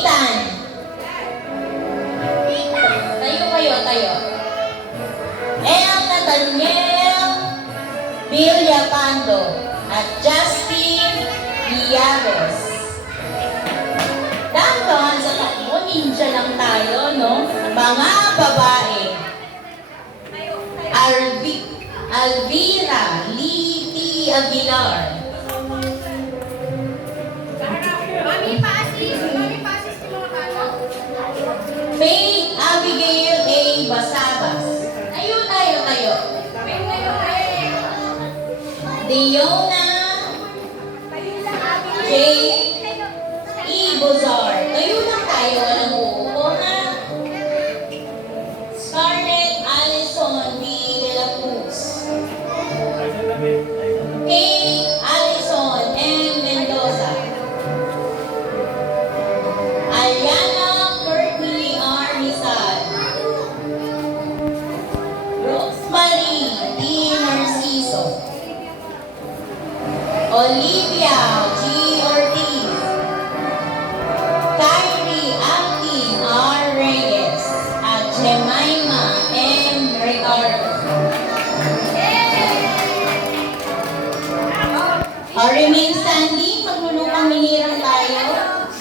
Ethan. Tayo kayo, tayo. El Nathaniel Villapando at Justin Villaves. Dahan sa takbo, ninja lang tayo, no? Mga babae. Alvira Liti Aguilar. Faith Abigail A. Basabas. Tayo. Diona J. E. Bozar. Tayo lang tayo. Walang uupo na. Scarlett Allison B. De La Cruz. Kay Allison M. Mendoza. Aliana Courtney R. Rizal. Rosemary D. Narciso. Olivia